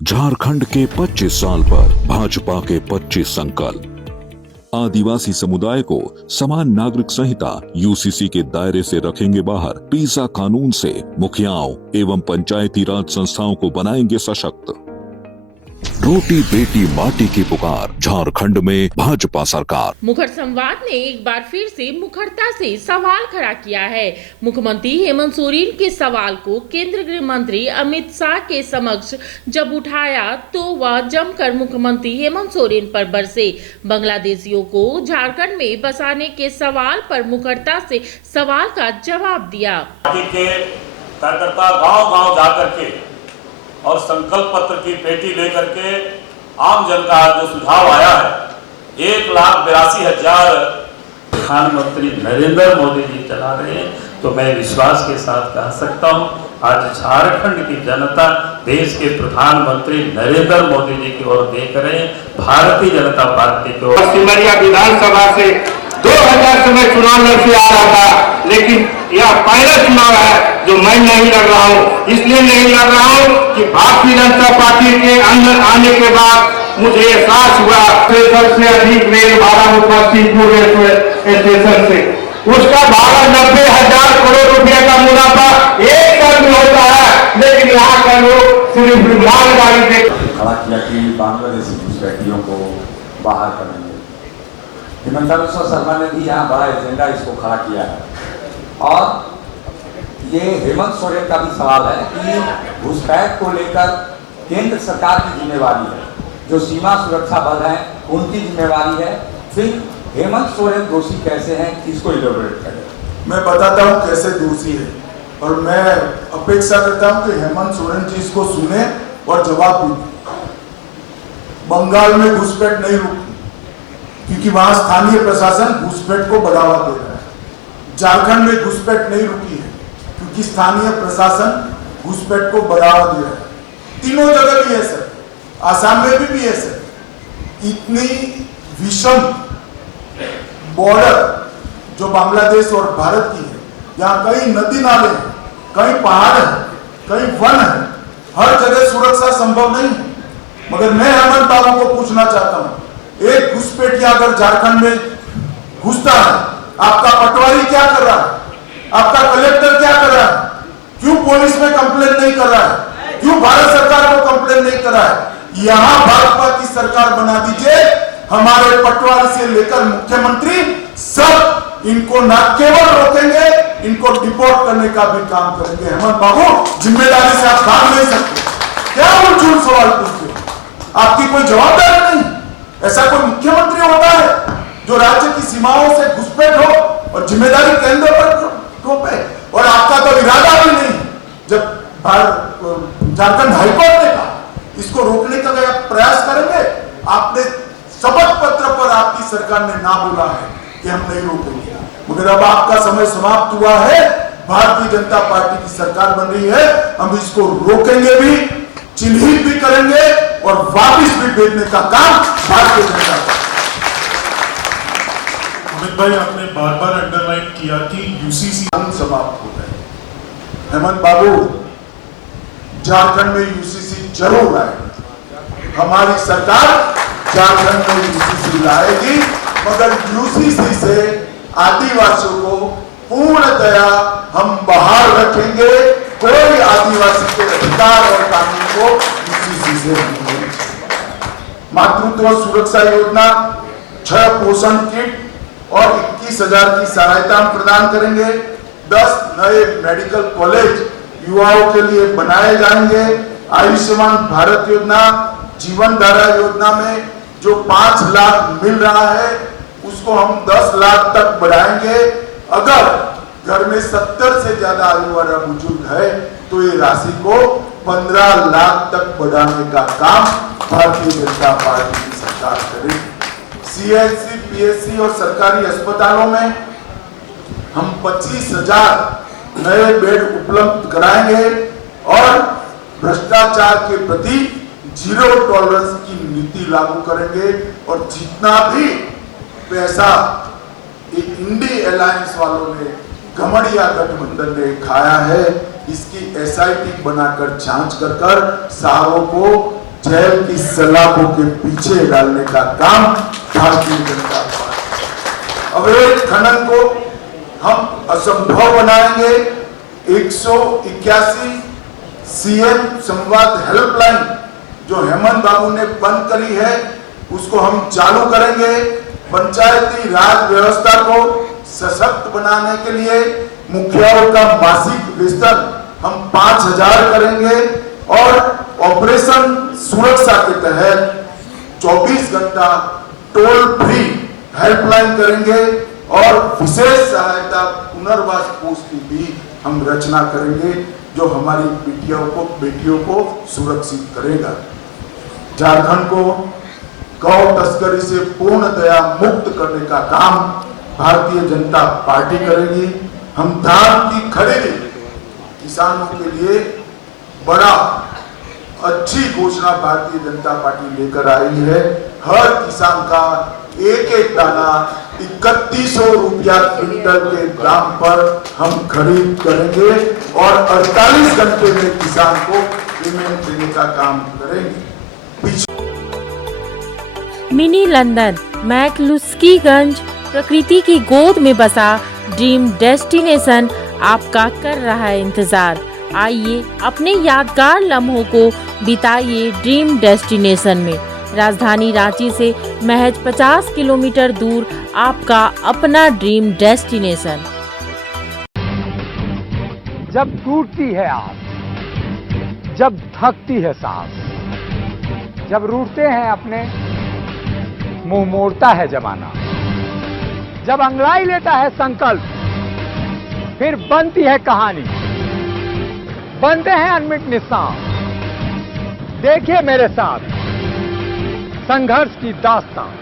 झारखंड के 25 साल पर भाजपा के 25 संकल्प। आदिवासी समुदाय को समान नागरिक संहिता यूसीसी के दायरे से रखेंगे बाहर। पीसा कानून से मुखियाओं एवं पंचायती राज संस्थाओं को बनाएंगे सशक्त। रोटी बेटी माटी की पुकार, झारखंड में भाजपा सरकार। मुखर संवाद ने एक बार फिर से मुखरता से सवाल खड़ा किया है। मुख्यमंत्री हेमंत सोरेन के सवाल को केंद्रीय गृह मंत्री अमित शाह के समक्ष जब उठाया तो वह जमकर मुख्यमंत्री हेमंत सोरेन पर बरसे। बांग्लादेशियों को झारखंड में बसाने के सवाल पर मुखरता से सवाल का जवाब दिया। कार्यकर्ता गांव-गांव जाकर के और संकल्प पत्र की पेटी लेकर के आम जन का जो सुझाव आया है, 1,82,000 प्रधानमंत्री नरेंद्र मोदी जी चला रहे हैं, तो मैं विश्वास के साथ कह सकता हूं आज झारखंड की जनता देश के प्रधानमंत्री नरेंद्र मोदी जी की ओर देख रहे हैं, भारतीय जनता पार्टी को। सिमरिया विधानसभा से 2000 से मैं चुनाव लड़ के आ रहा था, लेकिन यह पहला चुनाव है जो मैं नहीं लड़ रहा हूँ। इसलिए नहीं लड़ रहा हूँ कि भारतीय जनता पार्टी के अंदर आने के बाद मुझे एहसास हुआ सबसे अधिक रेल भाड़ा मुफस्सीपुर स्टेशन से उसका भाड़ा 90,000 करोड़ रुपए का मुनाफा एक साल में होता है, लेकिन यहाँ का लोग सिर्फ मालगाड़ी से खड़ा किया कि बांग्लादेशी घुसपैठियों को बाहर करेंगे। हिमंता बिस्वा शर्मा ने भी यहाँ बड़ा एजेंडा इसको खड़ा किया है और ये हेमंत सोरेन का भी सवाल है कि घुसपैठ को लेकर केंद्र सरकार की जिम्मेवारी है, जो सीमा सुरक्षा बल हैं उनकी जिम्मेवारी है। फिर हेमंत सोरेन दोषी कैसे हैं, इसको इलेबोरेट करें। मैं बताता हूँ कैसे दोषी है और मैं अपेक्षा करता हूँ कि हेमंत सोरेन जी इसको सुने और जवाब भी दें। बंगाल में घुसपैठ नहीं रुकी क्योंकि वहां स्थानीय प्रशासन घुसपैठ को बढ़ावा दे रहा है। झारखंड में घुसपैठ नहीं रुकी है क्योंकि स्थानीय प्रशासन घुसपैठ को बढ़ावा दे रहा है। तीनों जगह भी है सर, आसाम में भी है सर। इतनी विषम बॉर्डर जो बांग्लादेश और भारत की है, जहाँ कई नदी नाले हैं, कई पहाड़ हैं, कई वन है, हर जगह सुरक्षा संभव नहीं है। मगर मैं हेमंत बाबू को पूछना चाहता हूँ, एक घुसपैठिया अगर झारखंड में घुसता है, आपका पटवारी क्या कर रहा है, आपका कलेक्टर क्या कर रहा है, क्यों पुलिस में कंप्लेन नहीं कर रहा है, क्यों भारत सरकार को कंप्लेन नहीं कर रहा है। यहां भाजपा की सरकार बना दीजिए, हमारे पटवारी से लेकर मुख्यमंत्री सब इनको न केवल रोकेंगे, इनको डिपोर्ट करने का भी काम करेंगे। हेमंत बाबू, जिम्मेदारी से आप भाग नहीं सकते। क्या उलझुल सवाल पूछते हो, आपकी कोई जवाबदारी नहीं। ऐसा कोई मुख्यमंत्री होता है जो राज्य की सीमाओं से घुसपैठ हो और जिम्मेदारी केंद्र पर थोपे, और आपका तो इरादा भी नहीं। जब झारखंड हाईकोर्ट ने कहा इसको रोकने का प्रयास करेंगे, आपने शपथ पत्र पर आपकी सरकार ने ना बोला है कि हम नहीं रोकेंगे, मगर अब आपका समय समाप्त हुआ है। भारतीय जनता पार्टी की सरकार बन रही है, हम इसको रोकेंगे भी, चिन्हित भी करेंगे और वापिस भी भेजने का काम भारतीय जनता पार्टी। अमित भाई, आपने बार बार अंडरलाइन किया कि यूसीसी समाप्त हो गए। हेमंत बाबू, झारखंड में यूसीसी जरूर आएगी। हमारी सरकार झारखंड में यूसीसी लाएगी, मगर यूसीसी से आदिवासियों को पूर्णतया हम बाहर रखेंगे। कोई आदिवासी के अधिकार और कानून को यूसीसी से नहीं। मातृत्व सुरक्षा योजना, 6 पोषण किट और 21,000 की सहायता प्रदान करेंगे। 10 नए मेडिकल कॉलेज युवाओं के लिए बनाए जाएंगे। आयुष्मान भारत योजना, जीवन धारा योजना में जो 5 लाख मिल रहा है उसको हम 10 लाख तक बढ़ाएंगे। अगर घर में 70 से ज्यादा आयु वाला बुजुर्ग है तो ये राशि को 15 लाख तक बढ़ाने का काम भारतीय जनता पार्टी की सरकार करेगी। सीएचसी, पीएचसी और सरकारी अस्पतालों में हम 25,000 नए बेड उपलब्ध कराएंगे और भ्रष्टाचार के प्रति जीरो टॉलरेंस की नीति लागू करेंगे। और जितना भी पैसा इंडी अलायंस वालों ने, घमड़िया गठबंधन ने खाया है, इसकी एसआईटी बनाकर जांच कर सारों को जेल की सलाखों के पीछे डालने का काम भारतीय जनता पार्टी। अवैध खनन को हम असंभव बनाएंगे। 181 सीएम संवाद हेल्पलाइन जो हेमंत बाबू ने बंद करी है उसको हम चालू करेंगे। पंचायती राज व्यवस्था को सशक्त बनाने के लिए मुखियाओं का मासिक वेतन हम 5000 करेंगे और ऑपरेशन सुरक्षा के तहत 24 घंटा टोल फ्री हेल्पलाइन करेंगे और विशेष सहायता पुनर्वास कोष की भी हम रचना करेंगे जो हमारी बेटियों को सुरक्षित करेगा। झारखंड को गौ तस्करी से पूर्णतया मुक्त करने का काम भारतीय जनता पार्टी करेगी। हम धान की खरीदी किसानों के लिए बड़ा अच्छी घोषणा भारतीय जनता पार्टी लेकर आई है। हर किसान का एक एक दाना 3100 रुपया क्विंटल के दाम पर हम खरीद करेंगे और 48 घंटे में किसान को पेमेंट देने का काम करेंगे। मिनी लंदन मैक्लुस्कीगंज प्रकृति की गोद में बसा ड्रीम डेस्टिनेशन आपका कर रहा है इंतजार। आइए अपने यादगार लम्हों को बिताइए ड्रीम डेस्टिनेशन में। राजधानी रांची से महज 50 किलोमीटर दूर आपका अपना ड्रीम डेस्टिनेशन। जब टूटती है आस, जब थकती है सांस, जब रूठते हैं अपने, मुंह मोड़ता है जमाना, जब अंगड़ाई लेता है संकल्प, फिर बनती है कहानी, बनते हैं अनमिट निशान। देखिए मेरे साथ संघर्ष की दास्तान।